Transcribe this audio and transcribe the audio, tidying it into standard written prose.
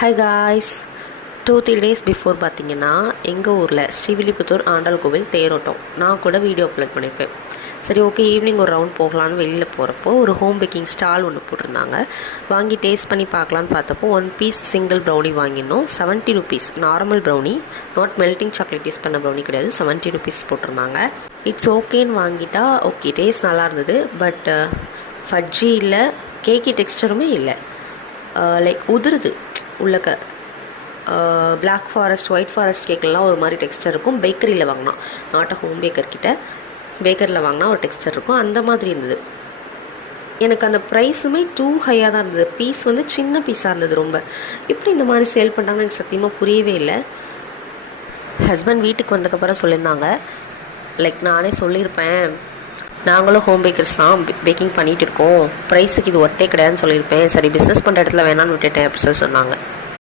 Hi guys, 2-3 days before பார்த்தீங்கன்னா எங்கள் ஊரில் ஸ்ரீவில்லிபுத்தூர் ஆண்டாள் கோவில் தேரோட்டம். நான் கூட வீடியோ அப்லோட் பண்ணியிருப்பேன். சரி, ஓகே, ஈவினிங் ஒரு ரவுண்ட் போகலான்னு வெளியில் போகிறப்போ ஒரு ஹோம் பேக்கிங் ஸ்டால் ஒன்று போட்டிருந்தாங்க. வாங்கி டேஸ்ட் பண்ணி பார்க்கலான்னு பார்த்தப்போ 1 பீஸ் சிங்கிள் ப்ரௌனி வாங்கியிருந்தோம். 70 rupees. Normal brownie, not melting chocolate use பண்ண ப்ரௌனி கிடையாது. 70 rupees போட்டிருந்தாங்க. இட்ஸ் ஓகேன்னு வாங்கிட்டா ஓகே, டேஸ்ட் நல்லா இருந்தது. பட் ஃபட்ஜி இல்லை, கேக்கி டெக்ஸ்டருமே இல்லை. லைக் உதிருது உள்ளக்க. பிளாக் ஃபாரஸ்ட், ஒயிட் ஃபாரஸ்ட் கேக்கெல்லாம் ஒரு மாதிரி டெக்ஸ்டர் இருக்கும். பேக்கரியில் வாங்கினா, நாட் ஹோம் பேக்கர்கிட்ட, பேக்கரியில் வாங்கினா ஒரு டெக்ஸ்டர் இருக்கும். அந்த மாதிரி இருந்தது. எனக்கு அந்த ப்ரைஸுமே டூ ஹையாக தான் இருந்தது. பீஸ் வந்து சின்ன பீஸாக இருந்தது. ரொம்ப எப்படி இந்த மாதிரி சேல் பண்ணுறாங்கன்னு எனக்கு சத்தியமாக புரியவே இல்லை. ஹஸ்பண்ட் வீட்டுக்கு வந்ததுக்கப்புறம் சொல்லியிருந்தாங்க, லைக் நானே சொல்லியிருப்பேன், நாங்களும் ஹோம் பேக்கர்ஸ் தான், பேக்கிங் பண்ணிகிட்டு இருக்கோம், ப்ரைஸுக்கு இது ஒர்த்தே கிடையாதுன்னு சொல்லியிருப்பேன். சரி, பிஸ்னஸ் பண்ணுற இடத்துல வேணான்னு விட்டுட்டேன் அப்படி சொன்னாங்க.